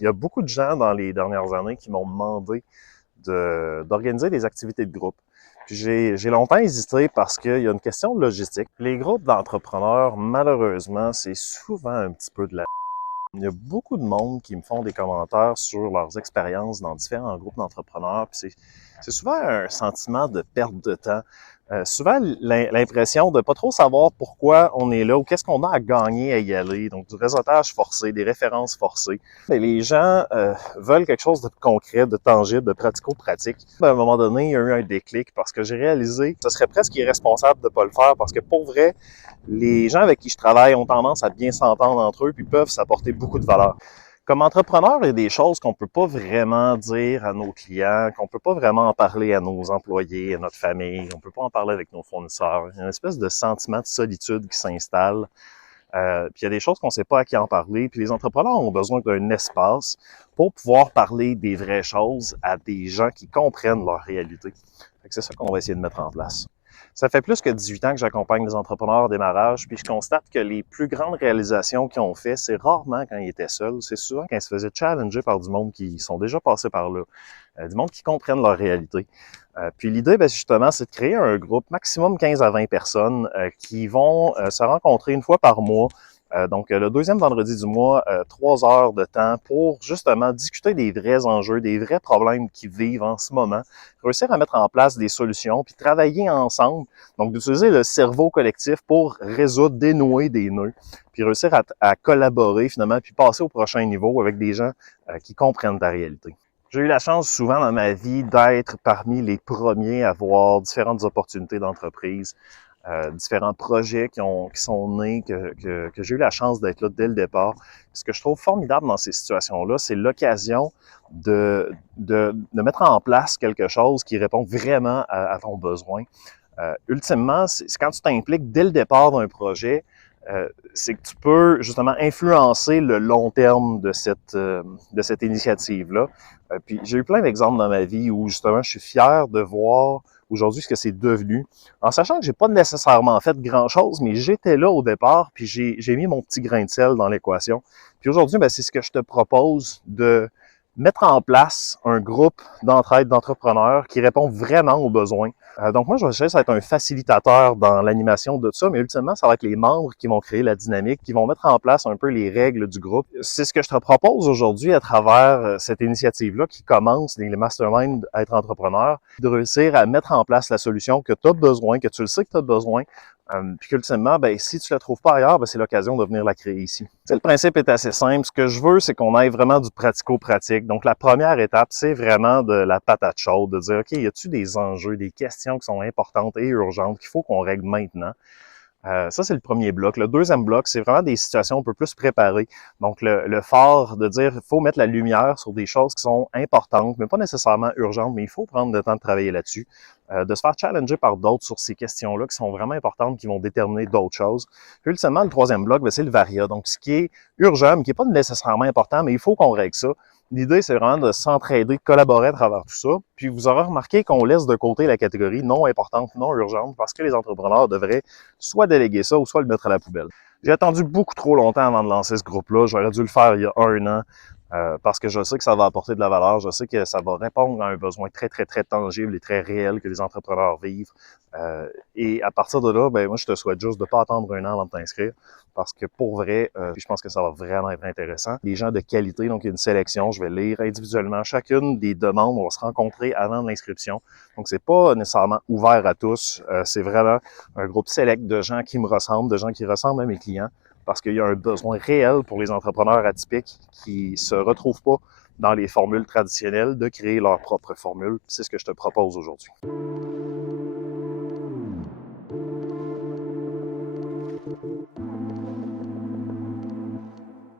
il y a beaucoup de gens dans les dernières années qui m'ont demandé d'organiser des activités de groupe. Puis j'ai longtemps hésité parce qu'il y a une question de logistique. Les groupes d'entrepreneurs, malheureusement, c'est souvent un petit peu de la... Il y a beaucoup de monde qui me font des commentaires sur leurs expériences dans différents groupes d'entrepreneurs. Puis c'est souvent un sentiment de perte de temps. Souvent l'impression de pas trop savoir pourquoi on est là ou qu'est-ce qu'on a à gagner à y aller. Donc du réseautage forcé, des références forcées. Mais les gens veulent quelque chose de concret, de tangible, de pratico-pratique. À un moment donné, il y a eu un déclic parce que j'ai réalisé que ce serait presque irresponsable de ne pas le faire parce que pour vrai, les gens avec qui je travaille ont tendance à bien s'entendre entre eux puis peuvent s'apporter beaucoup de valeur. Comme entrepreneur, il y a des choses qu'on ne peut pas vraiment dire à nos clients, qu'on ne peut pas vraiment en parler à nos employés, à notre famille, on ne peut pas en parler avec nos fournisseurs. Il y a une espèce de sentiment de solitude qui s'installe. Puis il y a des choses qu'on ne sait pas à qui en parler. Puis les entrepreneurs ont besoin d'un espace pour pouvoir parler des vraies choses à des gens qui comprennent leur réalité. C'est ça qu'on va essayer de mettre en place. Ça fait plus que 18 ans que j'accompagne des entrepreneurs au démarrage, puis je constate que les plus grandes réalisations qu'ils ont fait, c'est rarement quand ils étaient seuls, c'est souvent quand ils se faisaient challenger par du monde qui sont déjà passés par là, du monde qui comprennent leur réalité. Puis l'idée, justement, c'est de créer un groupe, maximum 15 à 20 personnes, qui vont se rencontrer une fois par mois. Donc, le deuxième vendredi du mois, 3 heures de temps pour justement discuter des vrais enjeux, des vrais problèmes qu'ils vivent en ce moment, réussir à mettre en place des solutions, puis travailler ensemble. Donc, d'utiliser le cerveau collectif pour résoudre, dénouer des nœuds, puis réussir à collaborer finalement, puis passer au prochain niveau avec des gens qui comprennent ta réalité. J'ai eu la chance souvent dans ma vie d'être parmi les premiers à voir différentes opportunités d'entreprise, différents projets qui sont nés, que j'ai eu la chance d'être là dès le départ. Ce que je trouve formidable dans ces situations-là, c'est l'occasion de mettre en place quelque chose qui répond vraiment à ton besoin. Ultimement, c'est quand tu t'impliques dès le départ d'un projet, c'est que tu peux justement influencer le long terme de cette initiative-là. Puis j'ai eu plein d'exemples dans ma vie où justement je suis fier de voir aujourd'hui ce que c'est devenu, en sachant que j'ai pas nécessairement fait grand-chose, mais j'étais là au départ, puis j'ai mis mon petit grain de sel dans l'équation. Puis aujourd'hui, c'est ce que je te propose de mettre en place un groupe d'entraide d'entrepreneurs qui répond vraiment aux besoins. Donc moi, je vais essayer d'être un facilitateur dans l'animation de tout ça, mais ultimement, ça va être les membres qui vont créer la dynamique, qui vont mettre en place un peu les règles du groupe. C'est ce que je te propose aujourd'hui à travers cette initiative-là qui commence, les masterminds à être entrepreneur, de réussir à mettre en place la solution que tu as besoin, que tu le sais que tu as besoin, puis qu'ultimement, si tu ne la trouves pas ailleurs, c'est l'occasion de venir la créer ici. Le principe est assez simple. Ce que je veux, c'est qu'on aille vraiment du pratico-pratique. Donc, la première étape, c'est vraiment de la patate chaude, de dire, OK, y a-t-il des enjeux, des questions qui sont importantes et urgentes qu'il faut qu'on règle maintenant? Ça, c'est le premier bloc. Le deuxième bloc, c'est vraiment des situations un peu plus préparées. Donc, le fort de dire, il faut mettre la lumière sur des choses qui sont importantes, mais pas nécessairement urgentes, mais il faut prendre le temps de travailler là-dessus, de se faire challenger par d'autres sur ces questions-là qui sont vraiment importantes, qui vont déterminer d'autres choses. Puis, ultimement, le troisième bloc, c'est le varia. Donc, ce qui est urgent, mais qui n'est pas nécessairement important, mais il faut qu'on règle ça. L'idée, c'est vraiment de s'entraider, de collaborer à travers tout ça. Puis vous aurez remarqué qu'on laisse de côté la catégorie non importante, non urgente, parce que les entrepreneurs devraient soit déléguer ça ou soit le mettre à la poubelle. J'ai attendu beaucoup trop longtemps avant de lancer ce groupe-là. J'aurais dû le faire il y a 1 an. Parce que je sais que ça va apporter de la valeur, je sais que ça va répondre à un besoin très, très, très tangible et très réel que les entrepreneurs vivent. Et à partir de là, moi, je te souhaite juste de ne pas attendre 1 an avant de t'inscrire, parce que pour vrai, je pense que ça va vraiment être intéressant. Les gens de qualité, donc il y a une sélection, je vais lire individuellement chacune des demandes, on va se rencontrer avant l'inscription. Donc c'est pas nécessairement ouvert à tous, c'est vraiment un groupe select de gens qui me ressemblent, de gens qui ressemblent à mes clients, parce qu'il y a un besoin réel pour les entrepreneurs atypiques qui se retrouvent pas dans les formules traditionnelles de créer leur propre formule. C'est ce que je te propose aujourd'hui.